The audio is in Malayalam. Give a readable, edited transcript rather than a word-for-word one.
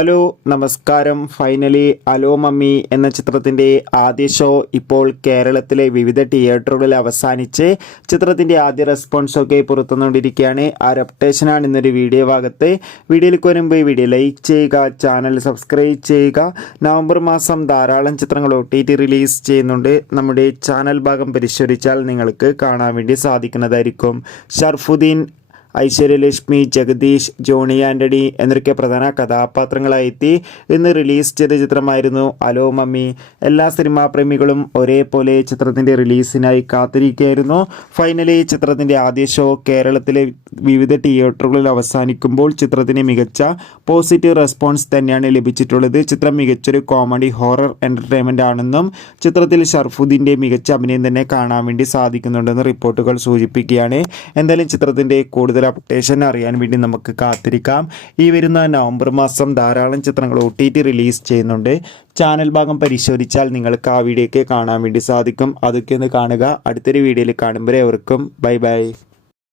ഹലോ നമസ്കാരം. ഫൈനലി അലോ മമ്മി എന്ന ചിത്രത്തിൻ്റെ ആദ്യ ഷോ ഇപ്പോൾ കേരളത്തിലെ വിവിധ തിയേറ്ററുകളിൽ അവസാനിച്ച് ചിത്രത്തിൻ്റെ ആദ്യ റെസ്പോൺസൊക്കെ പുറത്തുകൊണ്ടിരിക്കുകയാണ്. ആ ഒരു അപ്ഡേഷനാണ് ഇന്നൊരു വീഡിയോ ഭാഗത്ത്. വീഡിയോയിലേക്ക് വരുമ്പോൾ വീഡിയോ ലൈക്ക് ചെയ്യുക, ചാനൽ സബ്സ്ക്രൈബ് ചെയ്യുക. നവംബർ മാസം ധാരാളം ചിത്രങ്ങൾ OTT റിലീസ് ചെയ്യുന്നുണ്ട്. നമ്മുടെ ചാനൽ ഭാഗം പരിശോധിച്ചാൽ നിങ്ങൾക്ക് കാണാൻ വേണ്ടി സാധിക്കുന്നതായിരിക്കും. ഷർഫുദ്ദീൻ, ഐശ്വര്യലക്ഷ്മി, ജഗദീഷ്, ജോണി ആൻ്റണി എന്നൊക്കെ പ്രധാന കഥാപാത്രങ്ങളായെത്തി ഇന്ന് റിലീസ് ചെയ്ത ചിത്രമായിരുന്നു അലോ മമ്മി. എല്ലാ സിനിമാ പ്രേമികളും ഒരേപോലെ ചിത്രത്തിൻ്റെ റിലീസിനായി കാത്തിരിക്കുകയായിരുന്നു. ഫൈനലി ചിത്രത്തിൻ്റെ ആദ്യ ഷോ കേരളത്തിലെ വിവിധ തിയേറ്ററുകളിൽ അവസാനിക്കുമ്പോൾ ചിത്രത്തിന് മികച്ച പോസിറ്റീവ് റെസ്പോൺസ് തന്നെയാണ് ലഭിച്ചിട്ടുള്ളത്. ചിത്രം മികച്ചൊരു കോമഡി ഹൊറർ എൻ്റർടൈൻമെൻ്റ് ആണെന്നും ചിത്രത്തിൽ ഷർഫുദ്ദീൻ്റെ മികച്ച അഭിനയം തന്നെ കാണാൻ വേണ്ടി സാധിക്കുന്നുണ്ടെന്ന് റിപ്പോർട്ടുകൾ സൂചിപ്പിക്കുകയാണ്. എന്തായാലും ചിത്രത്തിൻ്റെ കൂടുതൽ അപ്ഡേഷൻ അറിയാൻ വേണ്ടി നമുക്ക് കാത്തിരിക്കാം. ഈ വരുന്ന നവംബർ മാസം ധാരാളം ചിത്രങ്ങൾ OTT റിലീസ് ചെയ്യുന്നുണ്ട്. ചാനൽ ഭാഗം പരിശോധിച്ചാൽ നിങ്ങൾക്ക് ആ വീഡിയോ ഒക്കെ കാണാൻ വേണ്ടി സാധിക്കും. അതൊക്കെ ഒന്ന് കാണുക. അടുത്തൊരു വീഡിയോയിൽ കാണുമ്പോൾ എവർക്കും ബൈ ബൈ.